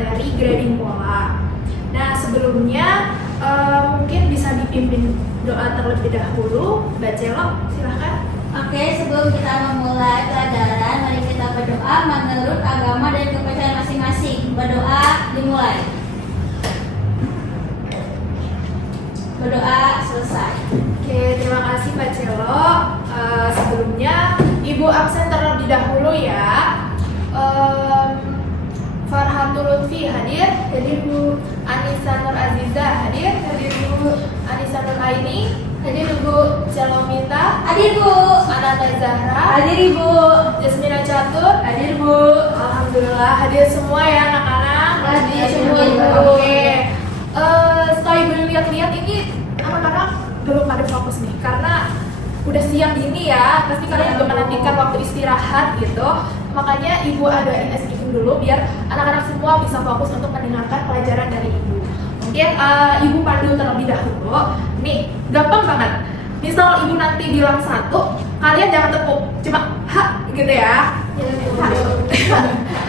materi grading pola. Nah, sebelumnya mungkin bisa dipimpin doa terlebih dahulu. Mbak Celo, silahkan. Oke, sebelum kita memulai pelajaran, mari kita berdoa menurut agama dan kepercayaan masing-masing. Berdoa dimulai. Berdoa selesai. Oke, terima kasih Mbak Celo. Sebelumnya Ibu absen terlebih dahulu ya. Farhatul Lutfi hadir Bu Anissa Nur Aziza hadir Bu Anissa Nur Aini, hadir Bu Celomita, Hadir Bu. Ananda Zahra, Hadir Ibu. Jasmina Catur, Hadir Bu. Alhamdulillah hadir semua ya anak-anak. Hadir semua, Ibu. Oke. Setelah Ibu lihat-lihat ini anak-anak belum pada fokus nih karena udah siang gini ya, pasti kalian juga menantikan waktu istirahat gitu. Makanya Ibu adain SKM dulu biar anak-anak semua bisa fokus untuk mendengarkan pelajaran dari Ibu. Mungkin Ibu pandu terlebih dahulu. Nih, gampang banget. Misal Ibu nanti bilang 1, kalian jangan tepuk, cuma ha gitu ya.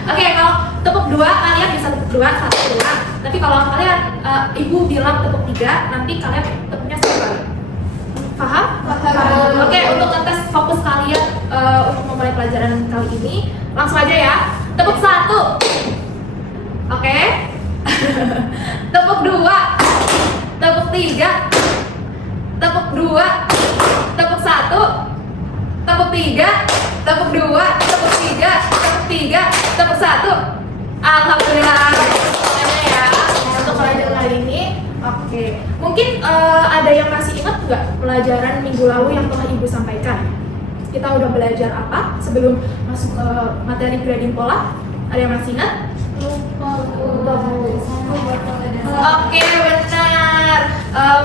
Oke, kalau tepuk 2 kalian bisa tepuk 2, 1, 2. Tapi kalau kalian Ibu bilang tepuk 3, nanti kalian tepuknya 1 kali. Paham? Paham. Oke, untuk ngetes fokus kalian untuk memulai pelajaran kali ini, langsung aja ya. Tepuk 1. Oke. Tepuk 2. Tepuk 3. Tepuk 2. Tepuk 1. Tepuk 3. Tepuk 2. Tepuk 3. Tepuk 3. Tepuk 1. Alhamdulillah. Semuanya ya untuk pelajaran kali ini. Oke, mungkin ada yang masih ingat nggak pelajaran minggu lalu yang telah Ibu sampaikan? Kita udah belajar apa sebelum masuk ke materi grading pola? Ada yang masih ingat? Oke, benar.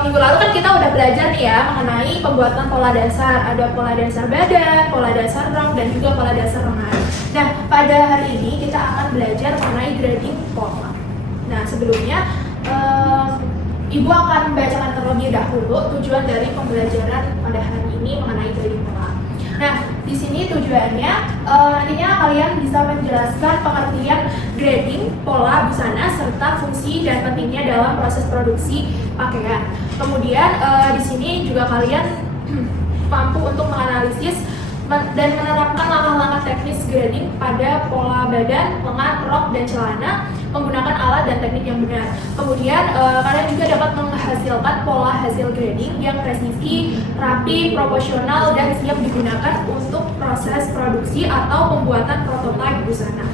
Minggu lalu kan kita udah belajar nih ya mengenai pembuatan pola dasar. Ada pola dasar badan, pola dasar rong, dan juga pola dasar lengan. Nah, pada hari ini kita akan belajar mengenai grading pola. Nah, sebelumnya Ibu akan membacakan terlebih dahulu tujuan dari pembelajaran pada hari ini mengenai grading pola. Nah, di sini tujuannya nantinya kalian bisa menjelaskan pengertian grading pola busana serta fungsi dan pentingnya dalam proses produksi pakaian. Kemudian di sini juga kalian mampu untuk menganalisis dan menerapkan langkah-langkah teknis grading pada pola badan, lengan, rok, dan celana menggunakan alat dan teknik yang benar. Kemudian kalian juga dapat menghasilkan pola hasil grading yang presisi, rapi, proporsional, dan siap digunakan untuk proses produksi atau pembuatan prototipe busana.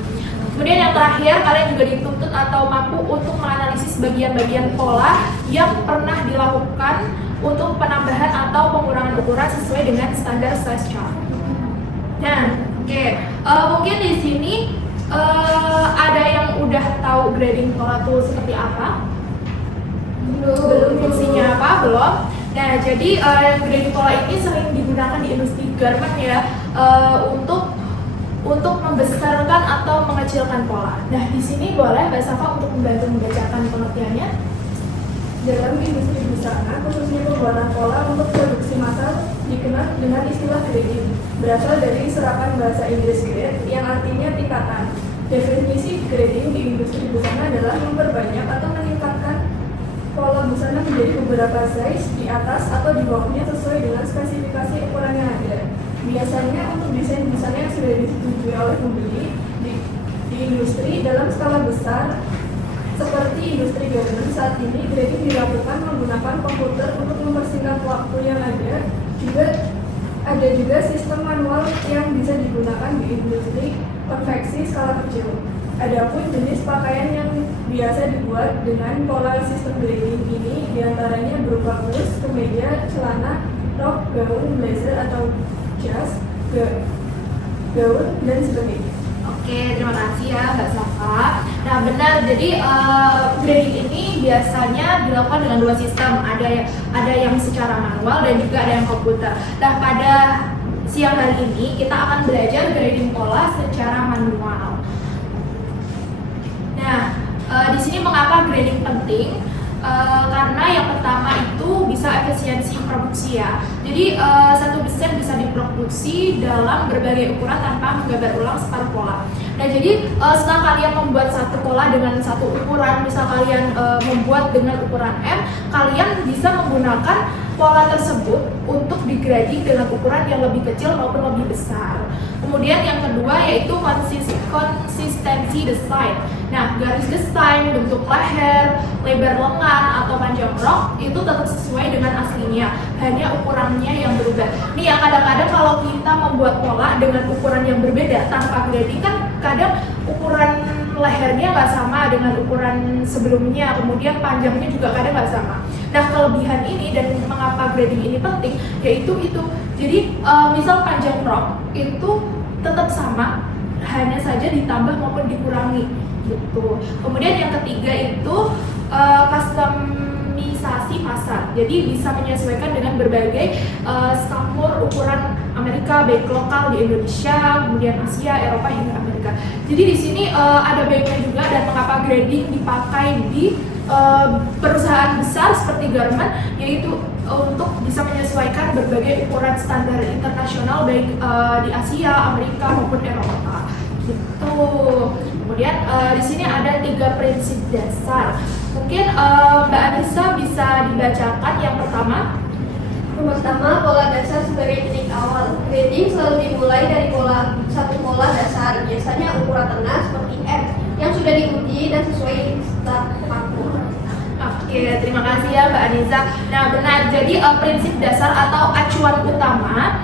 Kemudian yang terakhir, kalian juga dituntut atau mampu untuk menganalisis bagian-bagian pola yang pernah dilakukan untuk penambahan atau pengurangan ukuran sesuai dengan standar size chart. Nah, oke. Mungkin di sini ada yang udah tahu grading pola itu seperti apa? Belum. Fungsinya apa? Belum. Nah, jadi grading pola ini sering digunakan di industri garment ya untuk membesarkan atau mengecilkan pola. Nah, di sini boleh Mbak Safa untuk membantu membacakan pengertiannya. Dalam industri busana, khususnya pembuatan pola untuk produksi massal dikenal dengan istilah grading, berasal dari serapan bahasa Inggris grade yang artinya tingkatan. Definisi grading di industri busana adalah memperbanyak atau meningkatkan pola busana menjadi beberapa size di atas atau di bawahnya sesuai dengan spesifikasi ukuran yang ada. Biasanya untuk desain busana yang sudah disetujui oleh pembeli di industri dalam skala besar seperti industri garment. Saat ini grading dilakukan menggunakan komputer untuk mempersingkat waktu yang ada juga sistem manual yang bisa digunakan di industri konveksi skala kecil. Adapun jenis pakaian yang biasa dibuat dengan pola sistem grading ini diantaranya berupa blus, kemeja, celana, rok, gaun, blazer atau jas, gaun, dan sebagainya. Oke, terima kasih ya Mbak Safa. Nah, benar. Jadi grading ini biasanya dilakukan dengan 2 sistem. Ada yang secara manual dan juga ada yang komputer. Nah, pada siang hari ini kita akan belajar grading pola secara manual. Nah, di sini mengapa grading penting? Karena yang pertama itu bisa efisiensi produksi ya. Jadi satu desain bisa diproduksi dalam berbagai ukuran tanpa menggambar ulang separuh pola. Nah, jadi setelah kalian membuat satu pola dengan satu ukuran, misal kalian membuat dengan ukuran M, kalian bisa menggunakan pola tersebut untuk digrading dengan ukuran yang lebih kecil maupun lebih besar. Kemudian yang kedua yaitu konsistensi desain. Nah, garis desain, bentuk leher, lebar lengan, atau panjang rok itu tetap sesuai dengan aslinya, hanya ukurannya yang berubah. Nih ya, kadang-kadang kalau kita membuat pola dengan ukuran yang berbeda tanpa grading kan kadang ukuran lehernya nggak sama dengan ukuran sebelumnya, kemudian panjangnya juga kadang nggak sama. Nah, kelebihan ini dan mengapa grading ini penting yaitu itu. Jadi misal panjang rok itu tetap sama, hanya saja ditambah maupun dikurangi gitu. Kemudian yang ketiga itu customisasi pasar. Jadi bisa menyesuaikan dengan berbagai skapur ukuran Amerika, baik lokal di Indonesia, kemudian Asia, Eropa hingga Amerika. Jadi di sini ada baiknya juga dan mengapa grading dipakai di perusahaan besar seperti Garment, yaitu untuk bisa menyesuaikan berbagai ukuran standar internasional baik di Asia, Amerika maupun Eropa. Gitu. Kemudian di sini ada 3 prinsip dasar. Mungkin Mbak Anissa bisa dibacakan yang pertama. Yang pertama, pola dasar sebagai titik awal. Grading selalu dimulai dari satu pola dasar, biasanya ukuran tengah seperti M yang sudah diuji dan sesuai standar paku. Oke, terima kasih ya Mbak Anissa. Nah, benar. Jadi prinsip dasar atau acuan utama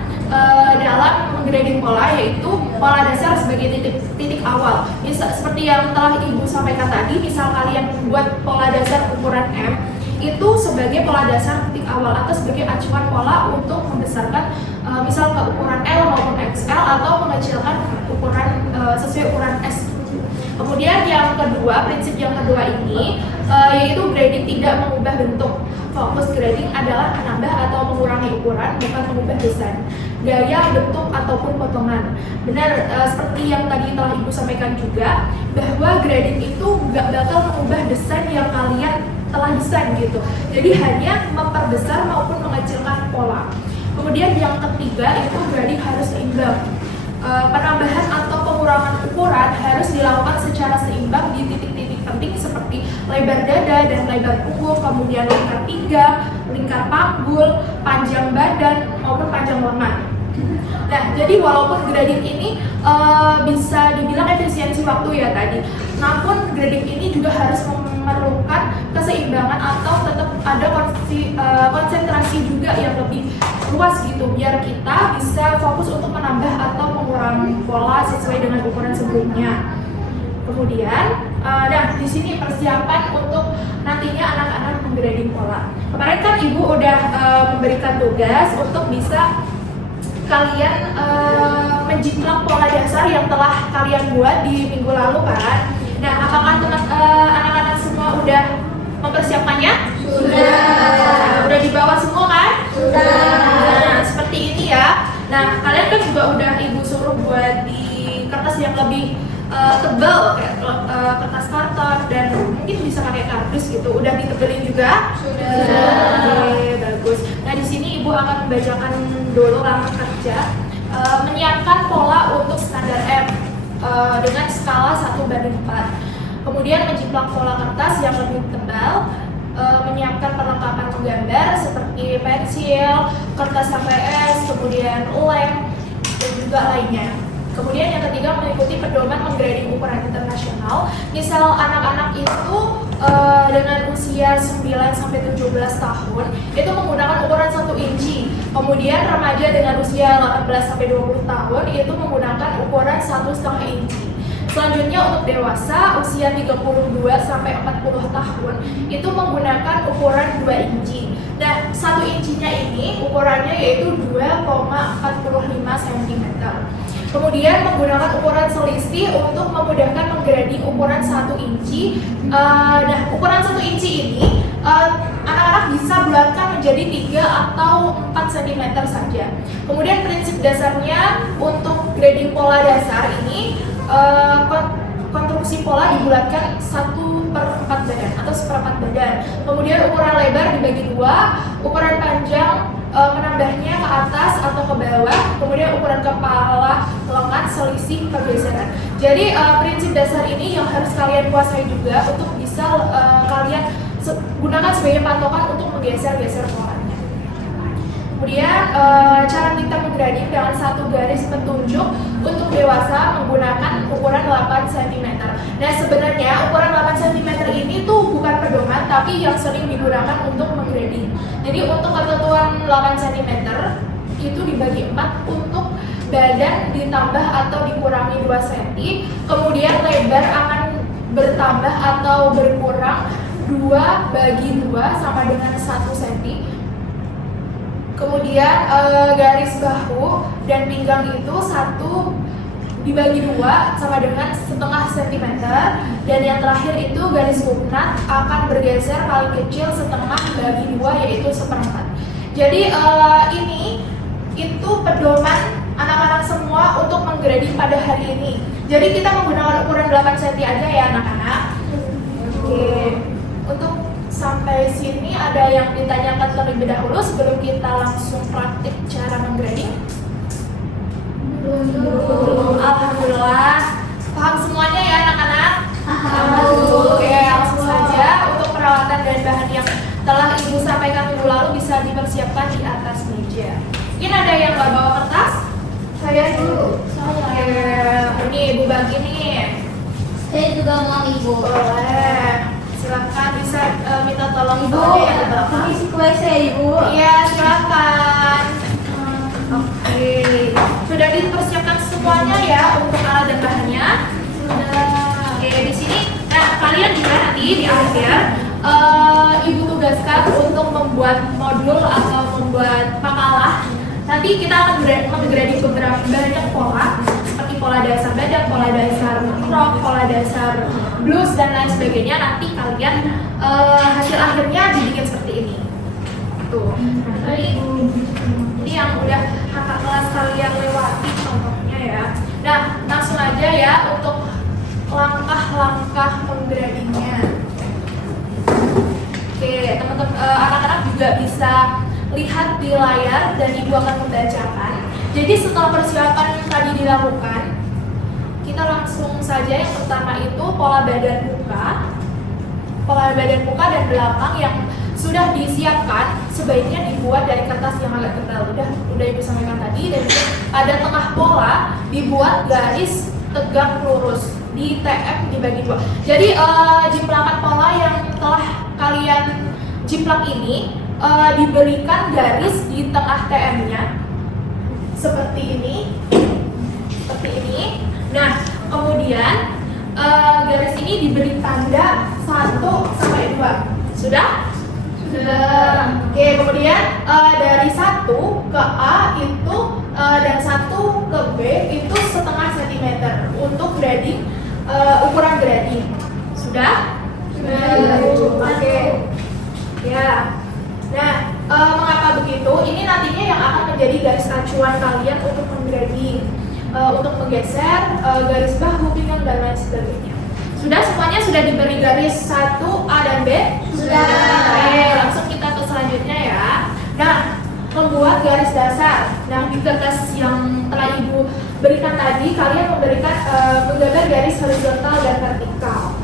dalam menggrading pola yaitu pola dasar sebagai titik awal. Seperti yang telah Ibu sampaikan tadi, misal kalian membuat pola dasar ukuran M itu sebagai pola dasar titik awal atau sebagai acuan pola untuk membesarkan misal ke ukuran L maupun XL atau mengecilkan ukuran sesuai ukuran S. Kemudian yang kedua, prinsip yang kedua ini yaitu grading tidak mengubah bentuk. Fokus grading adalah menambah atau mengurangi ukuran, bukan mengubah desain, gaya, bentuk, ataupun potongan. Benar, seperti yang tadi telah Ibu sampaikan juga, bahwa grading itu nggak bakal mengubah desain yang kalian telah desain gitu. Jadi hanya memperbesar maupun mengecilkan pola. Kemudian yang ketiga itu grading harus seimbang. Penambahan atau pengurangan ukuran harus dilakukan secara seimbang di titik-titik penting seperti lebar dada dan lebar punggung, kemudian lingkar pinggang, lingkar panggul, panjang badan maupun panjang lengan. Nah, jadi walaupun grading ini bisa dibilang efisiensi waktu ya tadi, namun grading ini juga harus memerlukan keseimbangan atau tetap ada konsentrasi juga yang lebih luas gitu, biar kita bisa fokus untuk menambah atau mengurangi pola sesuai dengan ukuran sebelumnya. Kemudian, nah di sini persiapan untuk nantinya anak-anak menggrading pola. Kemarin kan Ibu udah memberikan tugas untuk bisa kalian menjiplak pola dasar yang telah kalian buat di minggu lalu kan. Nah, apakah anak-anak semua udah mempersiapkannya? Sudah. Udah dibawa semua kan? Sudah. Nah, seperti ini ya. Nah, kalian kan juga udah Ibu suruh buat di kertas yang lebih tebal kayak kertas karton dan mungkin bisa pakai kardus gitu. Udah ditebelin juga? Sudah. Oke, bagus. Nah, di sini Ibu akan membacakan dulu langkah kerja menyiapkan pola untuk standar M dengan skala 1:4. Kemudian menjiplak pola kertas yang lebih tebal, menyiapkan perlengkapan menggambar seperti pensil, kertas HVS, kemudian lem, dan juga lainnya. Kemudian yang ketiga, mengikuti pedoman menggrading ukuran internasional. Misal anak-anak itu dengan usia 9-17 tahun itu menggunakan ukuran 1 inci. Kemudian remaja dengan usia 18-20 tahun itu menggunakan ukuran 1,5 inci. Selanjutnya untuk dewasa usia 32-40 tahun itu menggunakan ukuran 2 inci. Nah, 1 incinya ini ukurannya yaitu 2,45 cm. Kemudian menggunakan ukuran selisih untuk memudahkan menggrading ukuran 1 inci. Nah, ukuran 1 inci ini anak-anak bisa bulatkan menjadi 3 atau 4 cm saja. Kemudian prinsip dasarnya untuk grading pola dasar ini konstruksi pola dibulatkan 1/4 badan atau 1/4 badan. Kemudian ukuran lebar dibagi 2, ukuran panjang menambahnya ke atas atau ke bawah, kemudian ukuran kepala lengan selisih pergeseran. Jadi prinsip dasar ini yang harus kalian kuasai juga untuk bisa kalian gunakan sebagai patokan untuk menggeser-geser polanya. Kemudian cara kita menggrading dengan satu garis petunjuk untuk dewasa menggunakan ukuran 8 cm. Nah sebenarnya ukuran 8 cm ini tuh bukan pedoman tapi yang sering digunakan untuk menggrading. Jadi untuk ketentuan 8 cm itu dibagi 4 untuk badan ditambah atau dikurangi 2 cm. Kemudian lebar akan bertambah atau berkurang 2 bagi 2 sama dengan 1 cm. Kemudian garis bahu dan pinggang itu 1 dibagi 2 sama dengan setengah centimeter, dan yang terakhir itu garis buknat akan bergeser paling kecil setengah bagi 2 yaitu 1/4. Jadi ini itu pedoman anak-anak semua untuk menggrading pada hari ini. Jadi kita menggunakan ukuran 8 cm aja ya anak-anak. Oke. Untuk sampai sini ada yang ditanyakan terlebih dahulu sebelum kita langsung praktik cara menggrading? Alhamdulillah, paham semuanya ya anak-anak? Oke, langsung saja untuk peralatan dan bahan yang telah Ibu sampaikan minggu lalu bisa dipersiapkan di atas meja. Mungkin ada yang nggak bawa kertas? Saya dulu. Ini Ibu bagi nih. Saya juga mau Ibu. Boleh. Silakan bisa minta tolong Ibu, ya ke belakang. isi kue saya Ibu. Iya, silakan. Oke. Sudah dipersiapkan semuanya ya untuk alat dan bahannya? Sudah. Oke, di sini. Nah, kalian juga nanti di akhir Ibu tugaskan untuk membuat modul atau membuat makalah. Nanti kita akan menggrading beberapa banyak pola seperti pola dasar badan, pola dasar rok, pola dasar blus dan lain sebagainya. Nanti kalian hasil akhirnya dibikin seperti ini. Tuh. Nah, ini yang udah kakak kelas kalian lewati contohnya ya. Nah, langsung aja ya untuk langkah-langkah menggradingnya. Oke, teman-teman anak-anak juga bisa lihat di layar dan Ibu akan membacakan. Jadi setelah persiapan tadi dilakukan, kita langsung saja yang pertama itu pola badan muka dan belakang yang sudah disiapkan sebaiknya dibuat dari kertas yang agak tebal. Udah Ibu sampaikan tadi, dan pada tengah pola dibuat garis tegak lurus di TM dibagi 2. Jadi jiplakan pola yang telah kalian jiplak ini diberikan garis di tengah TM-nya seperti ini. Nah, kemudian garis ini diberi tanda 1 sampai 2. Sudah? Sudah. Oke, kemudian dari 1 ke A itu dan 1 ke B itu setengah sentimeter untuk grading, ukuran grading. Sudah? Sudah. Oke. Ya. Nah, mengapa begitu? Ini nantinya yang akan menjadi garis acuan kalian untuk menggrading, untuk menggeser garis bahu, pinggang dan lain sebagainya. Sudah semuanya sudah diberi garis 1 A dan B? Sudah. Oke, langsung kita ke selanjutnya ya. Nah, membuat garis dasar. Nah, di kertas yang telah Ibu berikan tadi, kalian memberikan menggambar garis horizontal dan vertikal.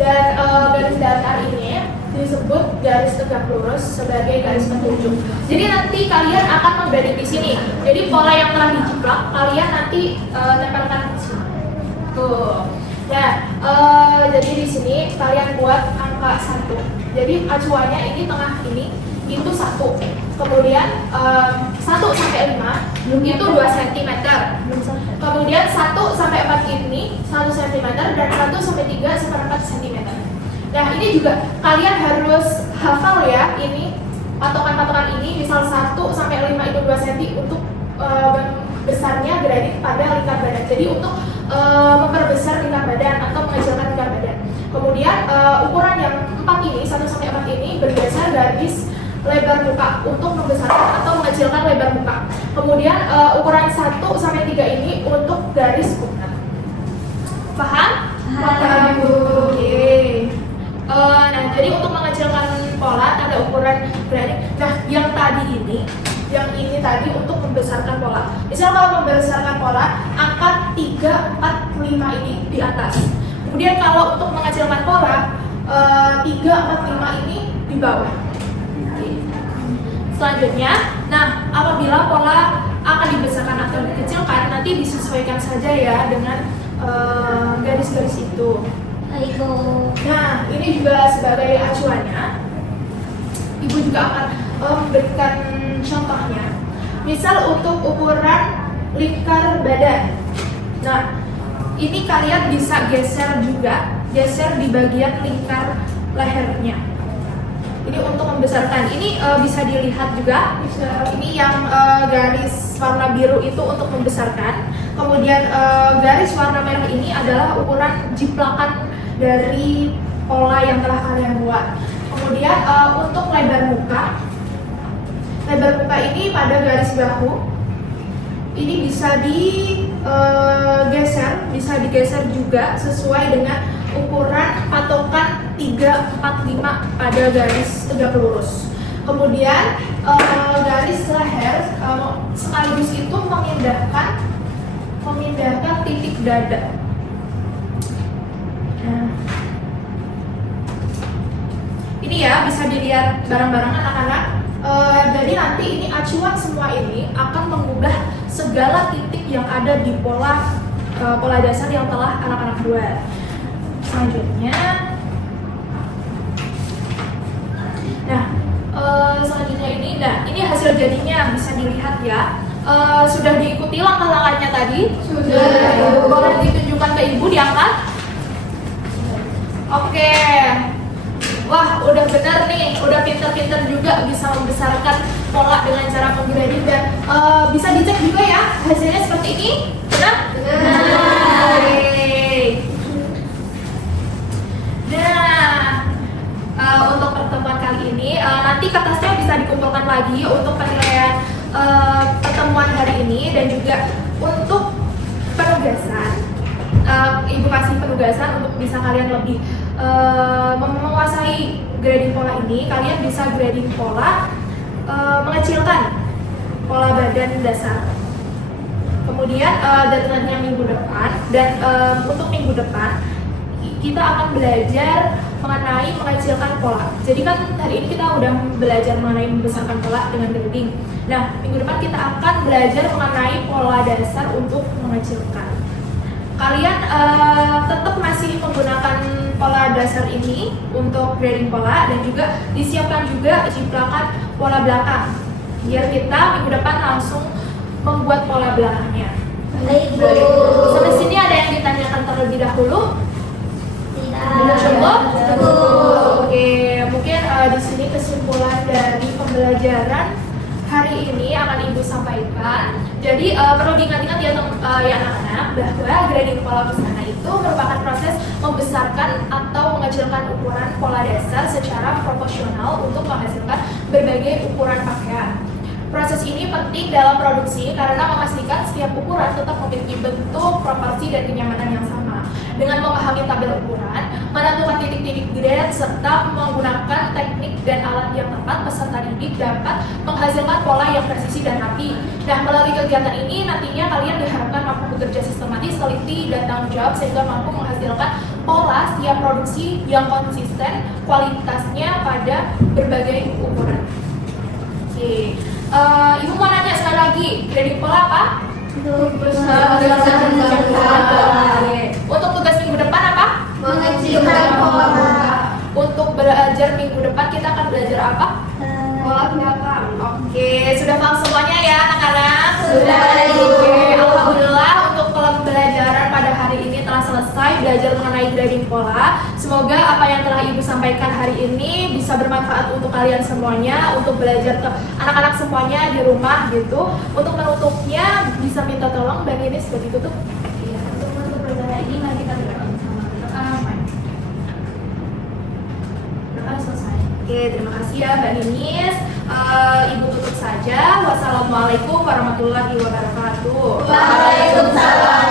Dan garis datar ini disebut garis tegak lurus sebagai garis petunjuk. Jadi nanti kalian akan menggrading di sini. Jadi pola yang telah dijiplak kalian nanti tempelkan di sini. Tuh. Nah, jadi di sini kalian buat angka 1. Jadi acuannya ini tengah ini itu 1. Kemudian 1 sampai 5 itu 2 cm. Kemudian 1 sampai 4 ini 1 cm dan 1 sampai 3 1/4 cm. Nah, ini juga kalian harus hafal ya, ini patokan-patokan ini. Misal 1 sampai 5 itu 2 cm untuk besarnya grading pada lingkar badan. Jadi untuk memperbesar lingkar badan atau mengecilkan lingkar badan. Kemudian ukuran yang 4 ini, 1 sampai 4 ini bergeser garis lebar muka untuk membesarkan atau mengecilkan lebar muka. Kemudian ukuran 1 sampai 3 ini untuk garis buknat. Paham? Paham, Bu. Oke. Nah, jadi untuk mengecilkan pola tanda ukuran grading. Nah, yang tadi ini Misal kalau membesarkan pola, angkat 3, 4, 5 ini di atas. Kemudian kalau untuk mengecilkan pola, 3, 4, 5 ini di bawah. Selanjutnya, nah apabila pola akan dibesarkan atau dikecilkan, nanti disesuaikan saja ya dengan garis-garis itu. Aiko. Nah, ini juga sebagai acuannya, Ibu juga akan memberikan contohnya. Misal untuk ukuran lingkar badan. Nah, ini kalian bisa geser di bagian lingkar lehernya. Ini untuk membesarkan. Ini bisa dilihat juga. Ini yang garis warna biru itu untuk membesarkan. Kemudian garis warna merah ini adalah ukuran jiplakan dari pola yang telah kalian buat. Kemudian untuk lebar muka ini pada garis bahu ini bisa digeser juga sesuai dengan ukuran patokan 3, 4, 5 pada garis tegak lurus. Kemudian garis leher sekaligus itu memindahkan titik dada. Nah, ini ya bisa dilihat bareng-bareng anak-anak. Jadi nanti ini acuan semua ini akan mengubah segala titik yang ada di pola dasar yang telah anak-anak buat. Selanjutnya, selanjutnya ini hasil jadinya bisa dilihat ya. Sudah diikuti langkah-langkahnya tadi? Sudah. Boleh ditunjukkan ke Ibu, diangkat? Oke. Wah, udah benar nih, udah pinter-pinter juga bisa membesarkan pola dengan cara menggrading dan bisa dicek juga ya hasilnya seperti ini. Benar? Benar. Nah, untuk pertemuan kali ini nanti kertasnya bisa dikumpulkan lagi untuk penilaian pertemuan hari ini dan juga untuk penugasan. Ibu kasih penugasan untuk bisa kalian lebih menguasai grading pola ini. Kalian bisa grading pola mengecilkan pola badan dasar. Kemudian deadline-nya minggu depan dan untuk minggu depan kita akan belajar mengenai mengecilkan pola. Jadi kan hari ini kita udah belajar mengenai membesarkan pola dengan grading. Nah, minggu depan kita akan belajar mengenai pola dasar untuk mengecilkan. Kalian tetap masih menggunakan pola dasar ini untuk grading pola dan juga disiapkan juga jiplakan pola belakang biar kita minggu depan langsung membuat pola belakangnya. Baik, Bu. Sampai sini ada yang ditanyakan terlebih dahulu? Tidak. Cukup? Cukup. Oke, mungkin di sini kesimpulan dari pembelajaran hari ini akan Ibu sampaikan. Jadi perlu diingat-ingat ya anak-anak bahwa grading pola busana itu merupakan proses membesarkan atau mengecilkan ukuran pola dasar secara proporsional untuk menghasilkan berbagai ukuran pakaian. Proses ini penting dalam produksi karena memastikan setiap ukuran tetap memiliki bentuk, proporsi, dan kenyamanan yang sama. Dengan memahami tabel ukuran, menentukan titik-titik grade, serta menggunakan teknik dan alat yang tepat, peserta didik dapat menghasilkan pola yang presisi dan rapi. Nah, melalui kegiatan ini nantinya kalian diharapkan mampu bekerja sistematis, teliti, dan tanggung jawab sehingga mampu menghasilkan pola setiap produksi yang konsisten kualitasnya pada berbagai ukuran. Oke. Ibu mau nanya sekali lagi, grading pola apa? Untuk tugas minggu depan apa? Mengecilkan pola. Untuk belajar minggu depan kita akan belajar apa? Pola belakang. Oke, sudah paham semuanya ya anak-anak? Sudah. Oke, alhamdulillah untuk pembelajaran pada hari ini telah selesai belajar mengenai grading pola. Semoga apa yang telah Ibu sampaikan hari ini bisa bermanfaat untuk kalian semuanya, untuk belajar ke anak-anak semuanya di rumah gitu. Untuk menutupnya bisa minta tolong Mbak Ninis buat ditutup. Iya, untuk menutup pelajaran ini mari kita berdoa bersama. Berdoa selesai. Oke, terima kasih ya Mbak Ninis. Ibu tutup saja. Wassalamualaikum warahmatullahi wabarakatuh. Waalaikumsalam.